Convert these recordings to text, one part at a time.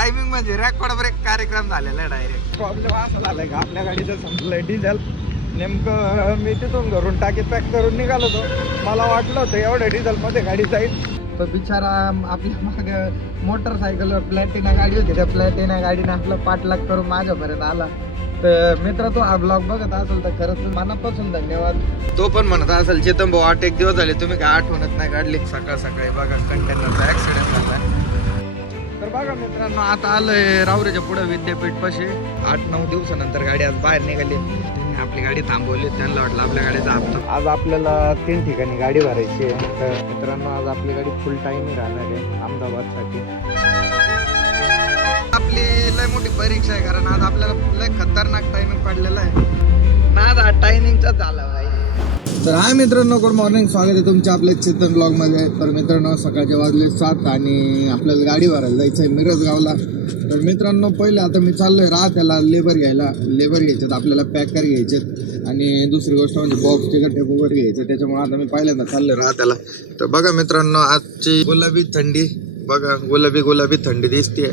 Timing म्हणजे record break कार्यक्रम झालेला आहे डायरेक्ट प्रॉब्लेम असा झालाय का? आपल्या गाडीचं संपलंय डिझेल नेमकं मी तिथून घरून टाकीत पॅक करून निघालो होतो. मला वाटलं होतं एवढ्या डिझेलमध्ये गाडी जाईल. तो बिचारा आपल्या माग मोटरसायकलवर प्लॅटिना गाडी होती. त्या प्लॅटिना गाडीने आपलं पाठलाग करून माझ्यापर्यंत आला. तर मित्र तो हा ब्लॉग बघत असेल तर खरंच मनापासून धन्यवाद. तो पण म्हणत असेल चेतन भाऊ आठ एक दिवस झाले तुम्ही काय आठवणत नाही काढली? सकाळ सकाळी बघा कंटेनरचा ऍक्सिडेंट झाला. बघा मित्रांनो आता आलोय रावरेच्या पुढे विद्यापीठ पाशी आठ नऊ दिवसानंतर गाडी आज बाहेर निघाली. त्यांनी आपली गाडी थांबवली त्यांना वाटलं आपल्या गाडीचा हप्ता. आज आपल्याला तीन ठिकाणी गाडी भरायची आहे. तर मित्रांनो आज आपली गाडी फुल टाइम राहणार आहे अहमदाबादसाठी. आपली लय मोठी परीक्षा आहे कारण आज आपल्याला लय खतरनाक टायमिंग पडलेला आहे. ना आज टायमिंगचाच झाला तर हाय मित्रांनो गुड मॉर्निंग. स्वागत आहे तुमच्या आपल्या चेतन ब्लॉगमध्ये तर मित्रांनो सकाळचे वाजले सात आणि आपल्याला गाडी भरायला जायचं आहे मिरज गावला तर मित्रांनो पहिले आता मी चाललोय राहत्याला लेबर घ्यायला. लेबर घ्यायचे आपल्याला पॅकर घ्यायचे आणि दुसरी गोष्ट म्हणजे बॉक्स गड्डे टेप वगैरे घ्यायचं त्याच्यामुळे आता मी पहिल्यांदा चाललोय राहत्याला तर बघा मित्रांनो आजची गुलाबी थंडी. बघा गुलाबी गुलाबी थंडी दिसते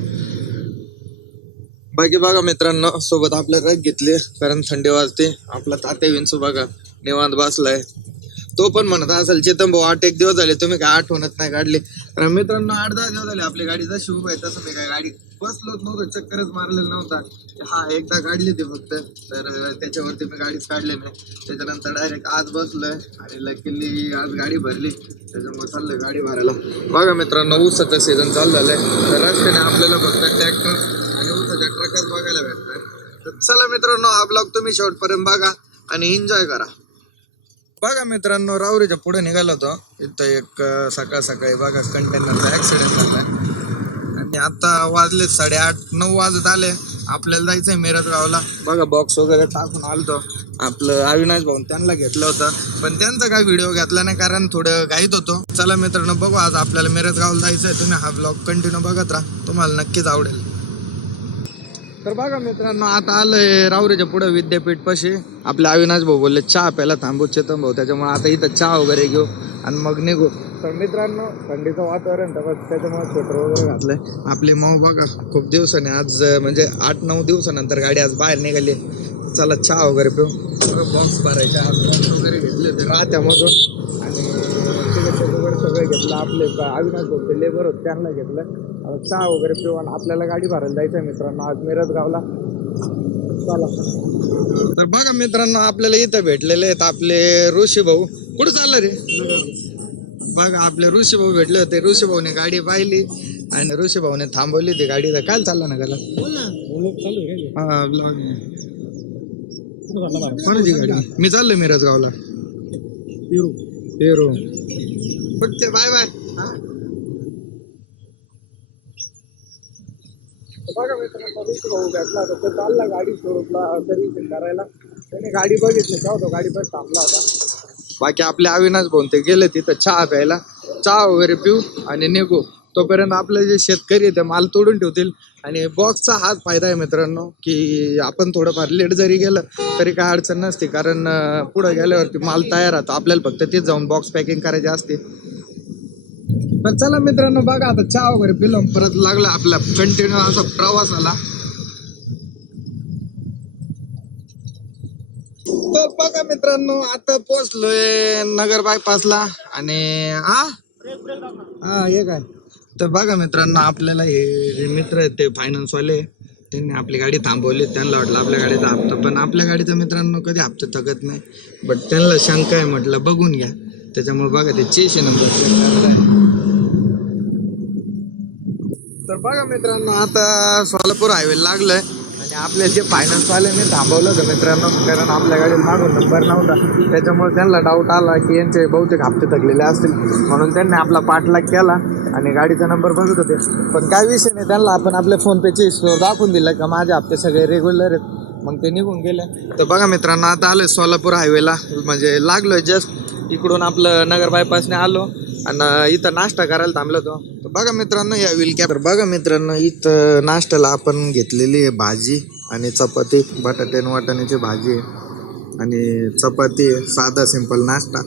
बाकी बघा मित्रांनो सोबत आपल्या रग घेतले कारण थंडी वाजते. आपला तात्या विंचू बघा. निवांत बसलाय. तो पण म्हणत असेल चेतन भाऊ आठ एक दिवस झाले तुम्ही काय आठवणत नाही काढले. तर मित्रांनो आठ दहा दिवस झाले आपली गाडी जशी उभं आहे तसं मी काय गाडी बसलोच नव्हतं चक्करच मारलेला नव्हता. हा एकदा काढली ती फक्त. तर त्याच्यावरती मी गाडीच काढली नाही. त्याच्यानंतर डायरेक्ट आज बसलोय आणि लकीली आज गाडी भरली. त्याच्यामुळे चाललंय गाडी भरायला. बघा मित्रांनो ऊसाचा सीझन चालू झालंय. तर रस्त्याने आपल्याला फक्त ट्रॅक्टर आणि ऊसाच्या ट्रॅक्टर बघायला भेटतंय. तर चला मित्रांनो हा ब्लॉग तुम्ही शेवटपर्यंत बघा आणि एन्जॉय करा. बघा मित्रांनो रावरीच्या पुढे निघालो होतो. इथं एक सकाळ सकाळी बघा कंटेनरचा ऍक्सिडेंट झाला. आणि आता वाजले साडेआठ नऊ वाजत आले. आपल्याला जायचंय मिरज गावला बघा बॉक्स वगैरे टाकून आलतो. आपलं अविनाश भाऊन त्यांना घेतलं होतं. पण त्यांचा काय व्हिडिओ घेतला नाही कारण थोडं घाईत होतो. चला मित्रांनो बघू आज आपल्याला मिरज गावला जायचंय. तुम्ही हा ब्लॉग कंटिन्यू बघत राहा. तुम्हाला नक्कीच आवडेल. तर बघा मित्रांनो आता आलंय रावरीच्या पुढे विद्यापीठ पाशी. आपले अविनाश भाऊ बोलले चहा प्यायला थांबू चेतन भाऊ. त्याच्यामुळे आता इथं चहा वगैरे घेऊ आणि मग निघू. तर मित्रांनो थंडीचं वातावरण बस त्याच्यामुळे स्वेटर वगैरे घातलंय. आपली मऊ बघा खूप दिवसाने आज म्हणजे आठ नऊ दिवसानंतर गाडी आज बाहेर निघाली. चला चहा वगैरे पिऊ. बॉक्स भरायचे बॉक्स वगैरे घेतले होते. राहत्यामधून आणि सगळं वगैरे घेतलं. आपले अविनाश भाऊ लेबर होते त्यांना घेतलं. चहा वगैरे पिऊ आणि आपल्याला गाडी भरायला जायचं आहे मित्रांनो. आज मिरज गावला. चला. तर बघा मित्रांनो आपल्याला इथं भेटलेले आहेत आपले ऋषी भाऊ. कुठं चाललं रे? बघा आपले ऋषी भाऊ भेटले होते. ऋषी भाऊने गाडी पाहिली आणि ऋषी भाऊने थांबवली ती गाडी तर काय चाललं ना त्याला? हा ब्लॉग कोणाची गाडी? मी चाललो मिरज गावला. पेरू. पेरू. Bye bye. बघा मित्रांनो ऋषी भाऊ भेटला होता तो चालला गाडी शोरूमला सर्व्हिसिंग करायला. त्याने गाडी बघितली का होतो गाडी पण थांबला होता. बाकी आपले अविनाश बोलते ते गेले तिथं चहा प्यायला. चहा वगैरे पिऊ आणि निघू. तोपर्यंत आपले जे शेतकरी आहे ते माल तोडून ठेवतील. आणि बॉक्सचा हाच फायदा आहे मित्रांनो की आपण थोडंफार लेट जरी गेलं तरी काय अडचण नसते. कारण अं, पुढं गेल्यावरती माल तयार राहतो. आपल्याला फक्त तेच जाऊन बॉक्स पॅकिंग करायची असते. पण चला मित्रांनो बघा आता चहा वगैरे पिलो परत लागला आपला कंटिन्यू असा प्रवास आला. तर बघा मित्रांनो आता पोचलोय नगर बायपासला आणि हा? हा हे काय? तर बघा मित्रांनो आपल्याला हे जे मित्र आहेत ते फायनान्स वाले त्यांनी आपली गाडी थांबवली त्यांना वाटलं आपल्या गाडीचा हप्ता पण आपल्या गाडीचा मित्रांनो कधी हप्ता थकत नाही. बट त्यांना शंका आहे म्हटलं बघून घ्या. त्याच्यामुळे बघा ते चेशे नंबर तर बघा मित्रांनो आता सोलापूर हायवे लागलंय. आणि आपल्या जे फायनान्सवाल्याने थांबवलं होतं मित्रांनो कारण आपल्या गाडीत मागून नंबर नव्हता. त्याच्यामुळे त्यांना डाऊट आला की यांचे बहुतेक हप्ते थकलेले असतील. म्हणून त्यांनी आपला पाठलाग केला आणि गाडीचा नंबर बघत होते. पण काय विषय नाही त्यांना आपण आपल्या फोनपेचे दाखवून दिलं का माझे हप्ते सगळे रेग्युलर आहेत. मग ते निघून गेले. तर बघा मित्रांनो आता आलोय सोलापूर हायवेला म्हणजे लागलोय जस्ट इकडून आपलं नगर बायपासने आलो. आणि इथं नाश्ता करायला थांबलो तो. तर बघा मित्रांनो या विल कॅप बघा मित्रांनो इथं नाश्त्याला आपण घेतलेली आहे भाजी आणि चपाती बटाटे वाटाण्याची भाजी आहे आणि चपाती आहे साधा सिंपल नाश्ता.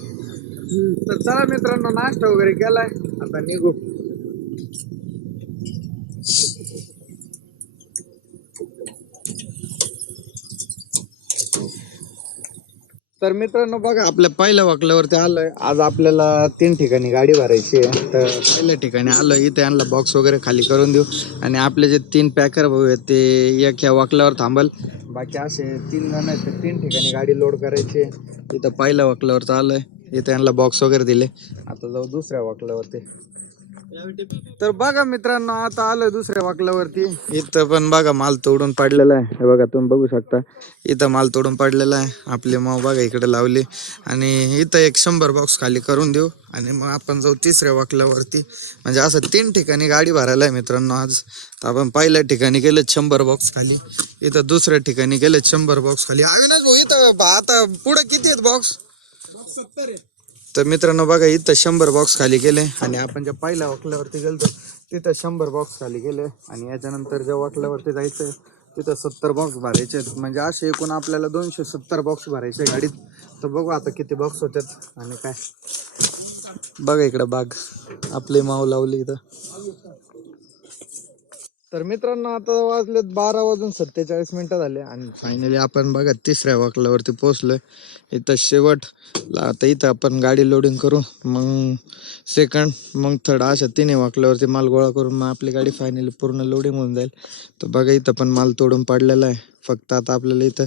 तर चला मित्रांनो नाश्ता वगैरे केलाय. आता निघू. तर मित्रांनो बघा आपल्या पहिल्या वाकल्यावरती आलोय. आज आपल्याला तीन ठिकाणी गाडी भरायची आहे. तर पहिल्या ठिकाणी आलोय. इथे आणला बॉक्स वगैरे खाली करून देऊ. आणि आपले जे तीन पॅकर भाऊ आहेत ते एक ह्या वाकल्यावर थांबल. बाकी असे तीन जण आहेत तीन ठिकाणी गाडी लोड करायची आहे. इथं पहिल्या वाकल्यावरती आलोय. इथे आणला बॉक्स वगैरे दिले. आता जाऊ दुसऱ्या वाकल्यावरती. तर बघा मित्रांनो आता आलोय दुसऱ्या वाकल्यावरती. इथं पण बघा माल तोडून पाडलेला आहे. हे बघा तुम्ही बघू शकता. इथं माल तोडून पडलेला आहे. आपले माव बघा इकडे लावले. आणि इथं एक शंभर बॉक्स खाली करून देऊ. आणि मग आपण जाऊ तिसऱ्या वाकल्यावरती. म्हणजे असं तीन ठिकाणी गाडी भरायला आहे मित्रांनो आज. तर आपण पहिल्या ठिकाणी गेले शंभर बॉक्स खाली. इथं दुसऱ्या ठिकाणी गेले शंभर बॉक्स खाली. अविनाश भाऊ इथं बा- आता पुढं किती आहेत बॉक्स तर मित्रांनो बघा इथं शंभर बॉक्स खाली गेले आणि आपण ज्या पहिल्या वाकल्यावरती गेलतो तिथं शंभर बॉक्स खाली गेले आणि याच्यानंतर ज्या वाकल्यावरती जायचं तिथं सत्तर बॉक्स भरायचे आहेत. म्हणजे असे एकूण आपल्याला दोनशे सत्तर बॉक्स भरायचे गाडीत. तर बघू आता किती बॉक्स होतात आणि काय. बघा इकडं बाग आपली माव लावली इथं. तर मित्रांनो आता वाजलेत बारा वाजून सत्तेचाळीस मिनिटं झाले आणि फायनली आपण बघा तिसऱ्या वाकल्यावरती पोहोचलोय. इथं शेवट आता इथं आपण गाडी लोडिंग करू मग सेकंड मग थर्ड अशा तिन्ही वाकल्यावरती माल गोळा करून मग आपली गाडी फायनली पूर्ण लोडिंग होऊन जाईल. तर बघा इथं पण माल तोडून पडलेला आहे. फक्त आता आपल्याला इथं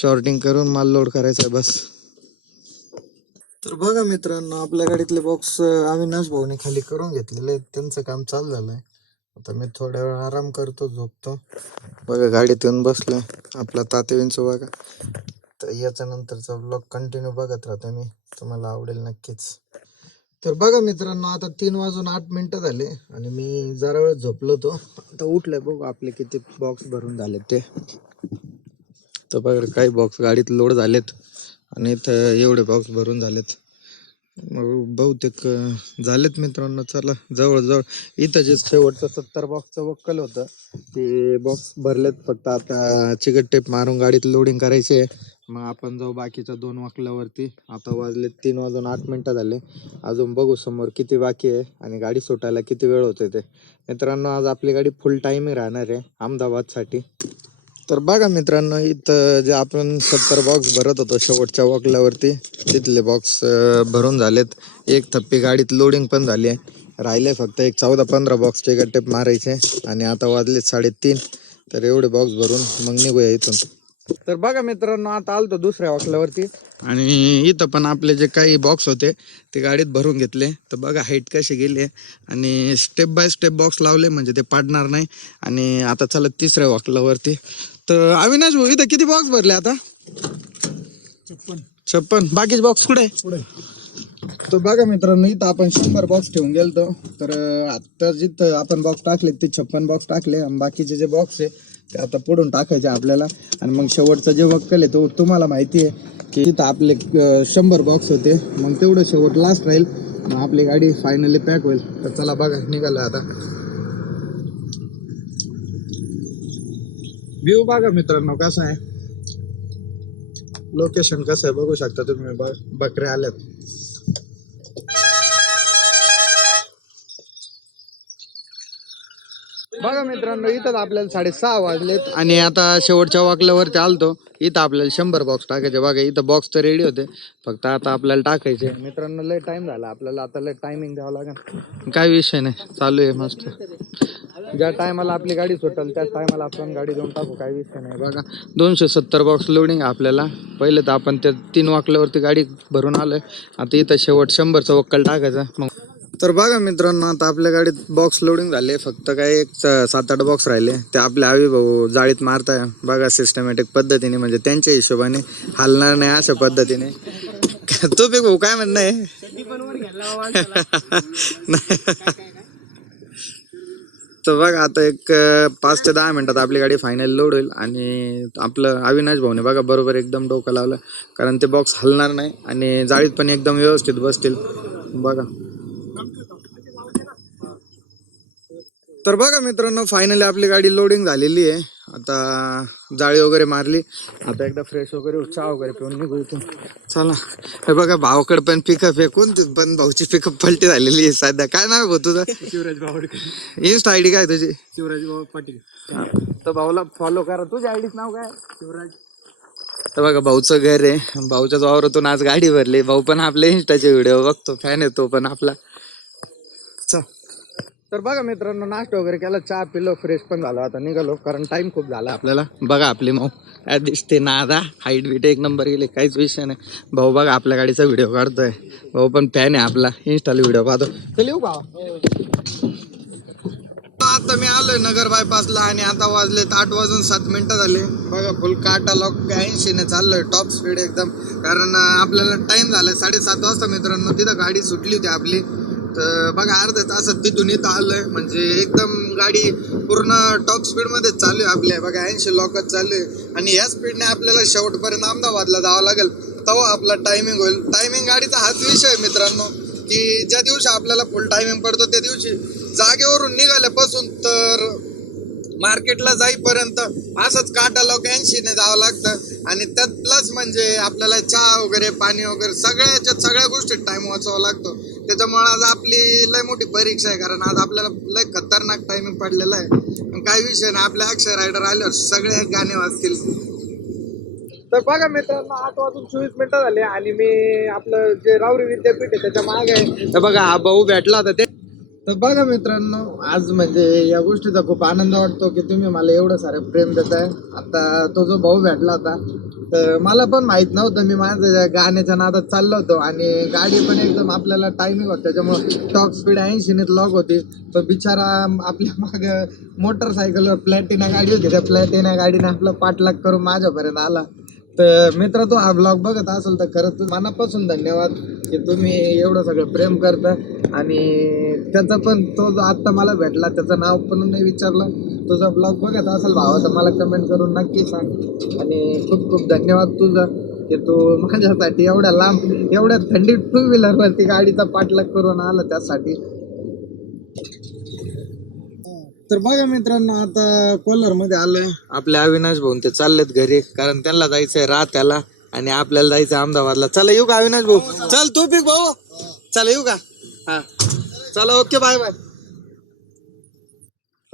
शॉर्टिंग करून माल लोड करायचा आहे बस. तर बघा मित्रांनो आपल्या गाडीतले बॉक्स अविनाश भाऊने खाली करून घेतलेले आहेत. त्यांचं काम चालू झालंय. आता मी थोड्या वेळ आराम करतो झोपतो. बघा गाडीत येऊन बसलोय. आपला तातेविंचो बघा. तर याच्या नंतरचा ब्लॉग कंटिन्यू बघत राहतो मी. तुम्हाला आवडेल नक्कीच. तर बघा मित्रांनो आता तीन वाजून आठ मिनिटं झाले आणि मी जरा वेळ झोपलो होतो. आता उठलोय बघू आपले किती बॉक्स भरून झालेत ते. तर बघा काही बॉक्स गाडीत लोड झालेत आणि इथं एवढे बॉक्स भरून झालेत. बहुतेक झालेत मित्रांनो. चला जवळजवळ इथं जे शेवटचं सत्तर बॉक्सचं वक्कल होतं ते बॉक्स भरलेत. फक्त आता चिकट टेप मारून गाडीत लोडिंग करायचे. मग आपण जाऊ बाकीच्या दोन वाकल्यावरती आता वाजले तीन वाजून आठ मिनटं झाले. अजून बघू समोर किती बाकी आहे आणि गाडी सुटायला किती वेळ होते ते. मित्रांनो आज आपली गाडी फुल टाईमही राहणार आहे अहमदाबादसाठी. तर बघा मित्रांनो इथं जे आपण सत्तर बॉक्स भरत होतो शेवटच्या वॉकल्यावरती तिथले बॉक्स भरून झालेत. एक थप्पी गाडीत लोडिंग पण झाली आहे. राहिले फक्त एक चौदा पंधरा बॉक्सचे गट्टेप मारायचे आणि आता वाजलेत साडेतीन. तर एवढे बॉक्स भरून मग निघूया इथून. तर बघा मित्रांनो आता आलतो दुसऱ्या वॉकल्यावरती आणि इथं पण आपले जे काही बॉक्स होते ते गाडीत भरून घेतले. तर बघा हाईट कशी गेली आहे. आणि स्टेप बाय स्टेप बॉक्स लावले म्हणजे ते पाडणार नाही. आणि आता चला तिसऱ्या वॉकल्यावरती तर अविनाश भाऊ इथं किती बॉक्स भरले आता? छप्पन. बाकीचे बॉक्स कुठे? पुढे. तर बघा मित्रांनो इथं आपण शंभर बॉक्स ठेवून गेलतो. तर आता जिथं आपण बॉक्स टाकले ते छप्पन बॉक्स टाकले. आणि बाकीचे जे बॉक्स आहे ते आता पुढून टाकायचे आपल्याला. आणि मग शेवटचं जे वक्कल आहे तो तुम्हाला माहिती आहे की इथं आपले शंभर बॉक्स होते. मग तेवढं शेवट लास्ट राहील. मग आपली गाडी फायनली पॅक होईल. तर चला बघा निघालं आता. व्ह्यू बघा मित्रांनो कसं आहे. लोकेशन कसं आहे बघू शकता तुम्ही बकऱ्या आल्यात. बघा मित्रांनो इथं आपल्याला साडेसहा वाजलेत आणि आता शेवटच्या वाकल्यावरती आलतो. इथं आपल्याला शंभर बॉक्स टाकायचे. बघा इथं बॉक्स तर रेडी होते. फक्त आता आपल्याला टाकायचे. मित्रांनो लय टाइम झाला. आपल्याला आता लय टायमिंग द्यावं लागेल. काय विषय नाही. चालू आहे मस्त. ज्या टायमाला आपली गाडी सुटेल त्या टायमाला आपण गाडी देऊन टाकू. काही विषय नाही. बघा दोनशे सत्तर बॉक्स लोडिंग आपल्याला. पहिले तर आपण त्या तीन वाकल्यावरती गाडी भरून आलोय. आता इथं शेवट शंभरचं वक्कल टाकायचं. मग तर बघा मित्रांनो आता आपल्या गाडीत बॉक्स लोडिंग झाले. फक्त काय एक सात आठ बॉक्स राहिले. ते आपले आवी भाऊ जाळीत मारताय. बघा सिस्टमॅटिक पद्धतीने म्हणजे त्यांच्या हिशोबाने हलणार नाही अशा पद्धतीने. तो बी भाऊ काय म्हणणं आहे तर बघा आता एक पाच ते दहा मिनिटात आपली गाडी फायनल लोड होईल. आणि आपलं अविनाश भाऊने बघा बरोबर एकदम डोकं लावलं. कारण ते बॉक्स हलणार नाही आणि जाळीत पण एकदम व्यवस्थित बसतील. बघा. तर बघा मित्रांनो फायनली आपली गाडी लोडिंग झालेली आहे. आता जाळी वगैरे मारली. आता एकदा फ्रेश वगैरे चहा वगैरे पिऊन निघू इथून. चला. हे बघा भावाकडे पण पिकअप आहे. कोण पण भाऊची पिकअप पलटी झालेली आहे सध्या. काय नाव भाऊ तुझं? Shivraj Bawadkar insta I D काय तुझी? शिवराज बाबा पाटील. तर भाऊला फॉलो करा. तुझ्या आयडीच नाव काय? शिवराज. तर बघा भाऊचं घर आहे. भाऊच्याच वावरातून आज गाडी भरली. भाऊ पण आपले इंस्टाचे व्हिडिओ बघतो. फॅन आहे तो पण आपला. चल. तर बघा मित्रांनो नाश्ता वगैरे केला चहा पिलो फ्रेश पण झालो. आता निघालो कारण टाइम खूप झाला आपल्याला. बघा आपली माऊ. काय दिसते ना आता हाईट बीट एक नंबर गेली काहीच विषय नाही. भाऊ बघा आपल्या गाडीचा व्हिडिओ काढतोय. भाऊ पण फॅन आहे आपला. इन्स्टाला व्हिडिओ पाहतो. चल येऊ का आता मी आलोय नगर बायपासला आणि आता वाजले आठ वाजून सात मिनिटं झाले. बघा फुल काटा लॉक ऐंशीने चाललोय. टॉप स्पीड एकदम. कारण आपल्याला टाइम झालाय साडेसात वाजता मित्रांनो. तिथं गाडी सुटली होती आपली. तर बघा अर्ध्या तासात तिथून इथं आलोय. म्हणजे एकदम गाडी पूर्ण टॉप स्पीडमध्ये चालू आहे आपल्या. बघा ऐंशी लॉकच चालू आहे. आणि या स्पीडने आपल्याला शेवटपर्यंत अहमदाबादला जावं लागेल. तेव्हा आपला टायमिंग होईल. टायमिंग गाडीचा हाच विषय आहे मित्रांनो की ज्या दिवशी आपल्याला फुल टायमिंग पडतो त्या दिवशी जागेवरून निघाल्यापासून तर मार्केटला जाईपर्यंत असंच काटा लोक ऐंशीने जावं लागतं. आणि त्यात प्लस म्हणजे आपल्याला चहा वगैरे पाणी वगैरे सगळ्याच्यात सगळ्या गोष्टीत टाईम वाचावा लागतो. त्याच्यामुळे आज आपली लय मोठी परीक्षा आहे कारण आज आपल्याला लय खतरनाक टायमिंग पडलेला आहे. पण काही विषय नाही आपले अक्षय रायडर आल्यावर सगळे गाणे वाजतील. तर बघा मित्रांनो आठ वाजून चोवीस मिनिटं झाले आणि मी आपलं जे रावरी विद्यापीठ आहे त्याच्यामागे आहे. तर बघा हा भाऊ भेटला होता ते. तर बघा मित्रांनो आज म्हणजे या गोष्टीचा खूप आनंद वाटतो की तुम्ही मला एवढं सारं प्रेम देताय. आता तो जो भाऊ भेटला होता तर मला पण माहीत नव्हतं. मी माझं गाण्याच्या नादात चाललो होतो आणि गाडी पण एकदम आपल्याला टायमिंग होतं. त्याच्यामुळे टॉप स्पीड ऐंशीनीत लॉक होती. तो बिचारा आपल्या माग मोटरसायकलवर प्लॅटिना गाडी होती. त्या प्लॅटिना गाडीने आपलं पाठलाग करून माझ्यापर्यंत आला. तर मित्र तो हा ब्लॉग बघत असेल तर खरंच मनापासून धन्यवाद की तुम्ही एवढं सगळं प्रेम करता. आणि त्याचा पण तो जो आत्ता मला भेटला त्याचं नाव पण नाही विचारलं. तुझा ब्लॉग बघत असेल भावा तर मला कमेंट करून नक्की सांग. आणि खूप खूप धन्यवाद तुझं की तू माझ्यासाठी एवढ्या लांब एवढ्या थंडीत टू व्हीलरवरती गाडीचा पाठलाग करून आला त्यासाठी. तर बघा मित्रांनो आता कोल्हारमध्ये आलोय. आपल्या अविनाश भाऊ ते चाललेत घरी कारण त्यांना जायचंय रात्याला आणि आपल्याला जायचं अहमदाबादला. चला येऊ का अविनाश भाऊ? चल तू पिक भाऊ. चला येऊ का? हा. चला ओके बाय बाय.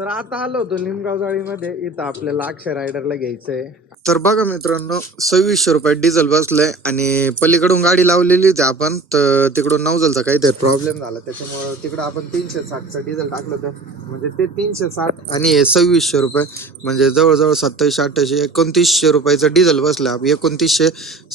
तर आता आलो होतो निमगाव जाळीमध्ये. इथं आपल्याला अक्षय रायडरला घ्यायचंय. तर बघा मित्रांनो सव्वीसशे रुपये डिझेल बसलंय आणि पलीकडून गाडी लावलेली होती आपण तर तिकडून नवजलचा काहीतरी प्रॉब्लेम झाला. त्याच्यामुळं तिकडं आपण तीनशे साठचं डिझेल टाकलं होतं. म्हणजे ते तीनशे साठ आणि हे सव्वीसशे रुपये म्हणजे जवळजवळ सत्तावीसशे अठ्ठावीसशे एकोणतीसशे रुपयाचं डिझेल बसलं. एकोणतीसशे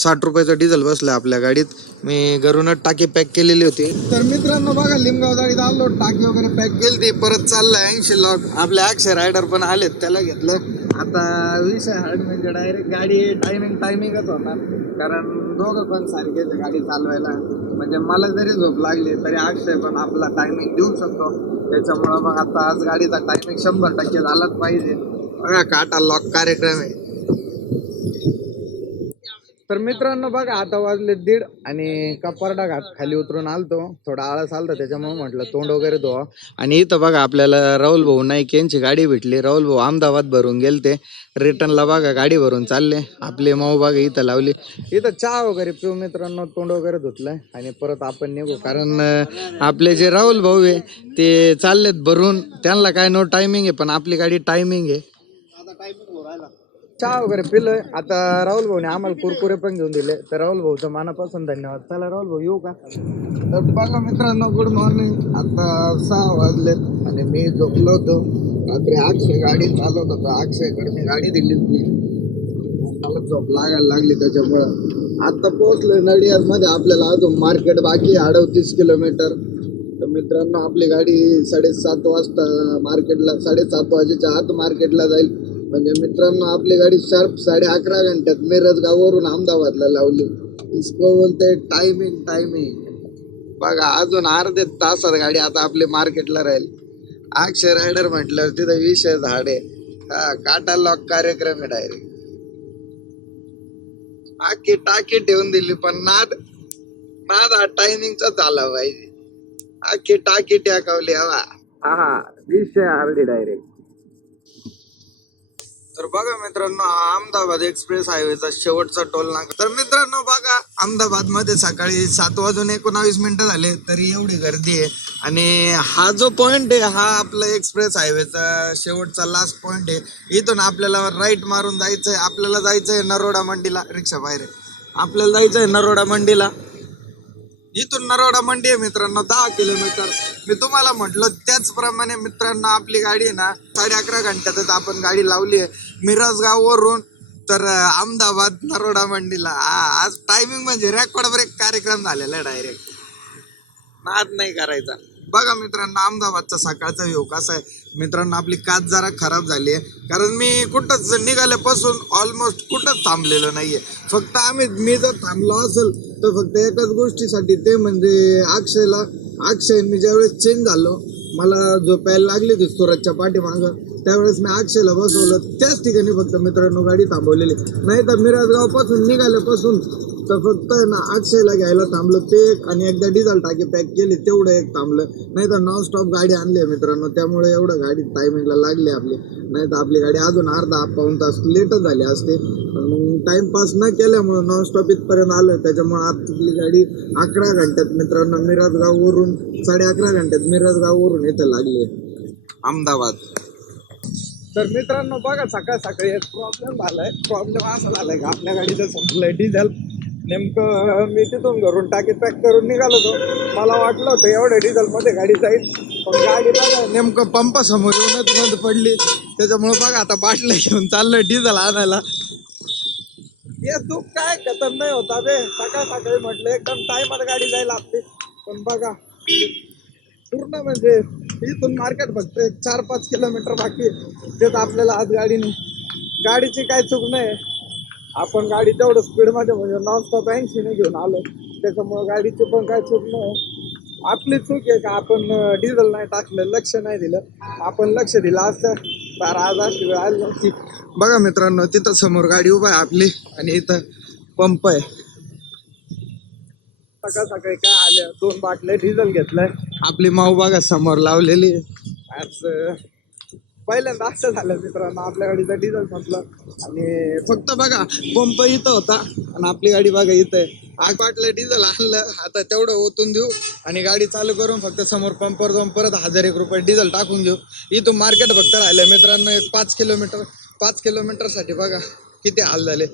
साठ रुपयाचं डिझेल बसलं आपल्या गाडीत. मी घरूनच टाकी पॅक केलेली होती. तर मित्रांनो बघा लिमगाव गाडीत आलो टाकी वगैरे पॅक केली ती परत चाललंय ऐंशी लॉक आपले अक्षय रायडर पण आलेत त्याला घेतलं. आता विषय हार्ड म्हणजे डायरेक्ट गाडी टायमिंग टायमिंगच होणार. कारण दोघं पण सारखेच गाडी चालवायला. म्हणजे मला जरी झोप लागली तरी अक्षय पण आपला टायमिंग देऊ शकतो. त्याच्यामुळं मग आता आज गाडीचा टायमिंग शंभर टक्के झालाच पाहिजे. बघा काटा लॉक कार्यक्रम आहे. तर मित्रांनो बघा आता वाजले दीड आणि कपारडा घाट खाली उतरून आलतो. थोडा आळस आलता त्याच्यामुळे म्हटलं तोंड वगैरे धुवा. आणि इथं बघा आपल्याला राहुल भाऊ नाईक यांची गाडी भेटली. राहुल भाऊ अहमदाबाद भरून गेलते. रिटर्नला बघा गाडी भरून चालले. आपले माऊ बघा इथं लावली. इथं चहा वगैरे पिऊ मित्रांनो तोंड वगैरे धुतलंय. आणि परत आपण निघू. कारण आपले जे राहुल भाऊ आहे ते चाललेत भरून. त्यांना काय नो टायमिंग आहे पण आपली गाडी टायमिंग आहे. चहा वगैरे पिलोय आता राहुल भाऊने आम्हाला कुरकुरे पण घेऊन दिले. तर राहुल भाऊचं मनापासून धन्यवाद. चला राहुल भाऊ येऊ का? तर बघा मित्रांनो गुड मॉर्निंग आता सहा वाजलेत आणि मी झोपलो होतो. रात्री अक्षय गाडी चालवत होतो. अक्षयकडे मी गाडी दिली होती. मला झोप लागायला लागली त्याच्यामुळं. आता पोहोचलोय नडियादमध्ये. आपल्याला अजून मार्केट बाकी अडवतीस अडतीस किलोमीटर तर मित्रांनो आपली गाडी साडेसात वाजता मार्केटला साडेसात वाजेच्या आत मार्केटला जाईल. म्हणजे मित्रांनो आपली गाडी शार्प साडे अकरा घंट्यात मिरज गावावरून अहमदाबादला लावली. इसको बोलते टायमिंग टायमिंग बघा अजून अर्धे तासात गाडी आता आपली मार्केटला राहील. अक्षय रायडर म्हटलं तिथं विषय झाडे. हा काटा लॉक कार्यक्रम आहे डायरेक्ट आखी टाकी ठेवून दिली पण नाद नाद हा टायमिंगचा झाला पाहिजे. आखी टाकी टाकावली हवा. हा विषय अर्धी डायरेक्ट तर बघा मित्रांनो अहमदाबाद एक्सप्रेस हायवेचा शेवटचा टोल नाका. तर मित्रांनो बघा अहमदाबादमध्ये सकाळी सात वाजून एकोणावीस मिनिटं झाले तरी एवढी गर्दी आहे. आणि हा जो पॉइंट आहे हा आपला एक्सप्रेस हायवेचा शेवटचा लास्ट पॉइंट आहे. इथून आपल्याला राईट मारून जायचं आहे आपल्याला जायचं आहे नरोडा मंडीला. रिक्षा बाहेर आहे. आपल्याला जायचं आहे नरोडा मंडीला. इथून नरोडा मंडी आहे मित्रांनो दहा किलोमीटर. मी तुम्हाला म्हटलं त्याचप्रमाणे मित्रांनो आपली गाडी आहे ना साडे अकरा घंट्यातच आपण गाडी लावली आहे. मिरजगाववरून तर अहमदाबाद नरोडा मंडीला. आज टायमिंग म्हणजे रेकॉर्ड ब्रेक कार्यक्रम झालेला आहे डायरेक्ट नाद नाही करायचा. बघा मित्रांनो अहमदाबादचा सकाळचा व्ह्यू कसा आहे. मित्रांनो आपली काच जरा खराब झाली आहे. कारण मी कुठंच निघाल्यापासून ऑलमोस्ट कुठंच थांबलेलं नाही आहे फक्त आम्ही मी जर थांबलो असेल तर फक्त एकाच गोष्टीसाठी ते म्हणजे अक्षयला अक्षय मी ज्यावेळेस चेंज झालो मला झोपायला लागली होती सुरतच्या पाठीमागं त्यावेळेस मी अक्षयला बसवलं. त्याच ठिकाणी फक्त मित्रांनो गाडी थांबवलेली. नाही तर मिराजगावपासून निघाल्यापासून तर फक्त आहे ना आठशेला घ्यायला थांबलं ते एक आणि एकदा डिझेल टाकी पॅक केली तेवढं एक थांबलं. नाही तर नॉन स्टॉप गाडी आणली आहे मित्रांनो त्यामुळे एवढं गाडी टायमिंगला लागली आपली. नाही तर आपली गाडी अजून अर्धा पाऊन तास लेटच झाली असते. मग टाइमपास न केल्यामुळं नॉन स्टॉप इथपर्यंत आलो त्याच्यामुळे आपली गाडी अकरा घंट्यात मित्रांनो मिरजगाववरून साडे अकरा घंट्यात मिरजगाववरून इथं लागली आहे. अहमदाबाद. तर मित्रांनो बघा सकाळ सकाळी एक प्रॉब्लेम झालाय. प्रॉब्लेम असा झालाय का आपल्या गाडीचं संपलंय डिझेल नेमकं मी तिथून घरून टाकी पॅक करून निघालो होतो. मला वाटलं होतं एवढ्या डिझेलमध्ये गाडी जाईल. पण गाडी बघा नेमकं पंप समोर येऊनच बंद पडली. त्याच्यामुळे बघा आता बाटल्या घेऊन चाललोय डिझेल आणायला. हे तू काय खतम नाही होता बे? सकाळ सकाळी म्हटलं एकदम टायमात गाडी जायला लागते पण बघा पूर्ण म्हणजे इथून मार्केट फक्त एक चार पाच किलोमीटर बाकी. तेच आपल्याला आज गाडीने. गाडीची काय चूक नाही. आपण गाडी तेवढं स्पीडमध्ये म्हणजे नॉनस्टॉप ऐंशीने घेऊन आलो त्याच्यामुळं गाडीची पण काय चूक नाही. आपली चूक आहे का आपण डिझेल नाही टाकलं लक्ष नाही दिलं. आपण लक्ष दिलं असतं. तर आज अशी वेळ आली नव्हती. बघा मित्रांनो तिथं समोर गाडी उभा आहे आपली आणि इथं पंप आहे. सकाळ सकाळी काय आलं? दोन बाटले डिझेल घेतलंय. आपली माऊ बघा समोर लावलेली आहे. आज पहिल्यांदा असं झालं मित्रांनो आपल्या गाडीचा डिझेल संपलं. आणि फक्त बघा पंप इथं होता आणि आपली गाडी बघा इथं आहे. आग वाटलं डिझेल आणलं. आता तेवढं ओतून देऊ आणि गाडी चालू करून फक्त समोर पंपवर जाऊन परत हजार एक रुपये डिझेल टाकून घेऊ इथून मार्केट फक्त राहिलं मित्रांनो एक पाच किलोमीटर पाच किलोमीटरसाठी बघा किती हाल झाले.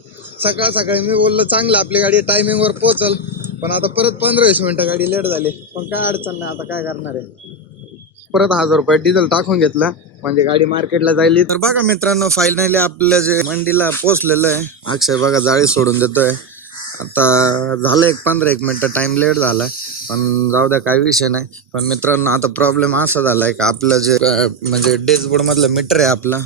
सकाळ सकाळी मी बोललो चांगलं आपली गाडी टायमिंगवर पोहोचल. पण आता परत पंधरा वीस मिनटं गाडी लेट झाली. पण काय अडचण नाही आता काय करणार आहे? परत हजार रुपये डिझेल टाकून घेतला. म्हणजे गाडी मार्केटला जायली. तर बघा मित्रांनो फायनली आपलं जे मंडीला पोचलेलं आहे अक्षय बघा जाळी सोडून देतोय. आता झालं एक पंधरा एक मिनटं टाइम लेट झालाय. पण जाऊ द्या काही विषय नाही. पण मित्रांनो आता प्रॉब्लेम असा झालाय का आपलं जे म्हणजे डॅशबोर्ड मधलं मीटर आहे आपलं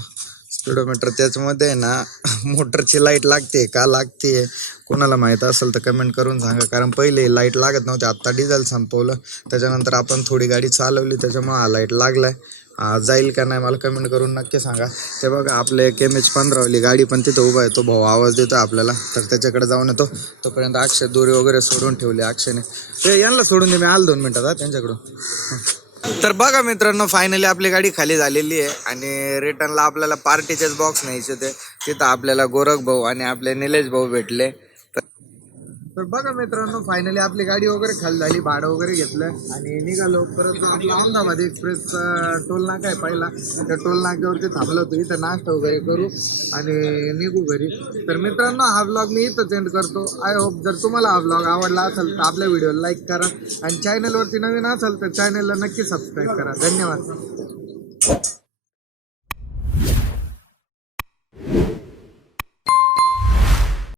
स्पीडोमीटर त्याच्यामध्ये आहे ना मोटरची लाइट लागते का लागते कोणाला माहीत असेल तर कमेंट करून सांगा. कारण पहिले लाइट लागत नव्हती आत्ता डिझेल संपवलं. त्याच्यानंतर आपण थोडी गाडी चालवली त्याच्यामुळे हा लाइट लागलाय. आहे जाईल का नाही मला कमेंट करून नक्की सांगा. ते बघा आपले एक एम एच पंधरावली गाडी पण तिथं उभा आहे. तो भाऊ आवाज देतो आपल्याला. तर त्याच्याकडे जाऊन येतो. तोपर्यंत अक्षय दोरी वगैरे सोडून ठेवली अक्षयने. ते यांना सोडून दे मी आलो दोन मिनिटात त्यांच्याकडून. तर बघा मित्रांनो फायनली आपली गाडी खाली झालेली आहे. आणि रिटर्नला आपल्याला पार्टीचेच बॉक्स न्यायचे होते. तिथं आपल्याला गोरख भाऊ आणि आपले निलेश भाऊ भेटले. तर बघा मित्रांनो फायनली आपली गाडी वगैरे खाली झाली भाडं वगैरे घेतलं आणि निघालो परत आपला अहमदाबाद एक्सप्रेस टोल नाका आहे पहिला. त्या टोल नाक्यावरती थांबलो होतो इथं नाश्ता वगैरे करू आणि निघू घरी. तर मित्रांनो हा ब्लॉग मी इथंच एंड करतो. आय होप जर तुम्हाला हा ब्लॉग आवडला असेल तर आपल्या व्हिडिओला लाईक करा. आणि चॅनलवरती नवीन असेल तर चॅनलला नक्की सबस्क्राईब करा. धन्यवाद.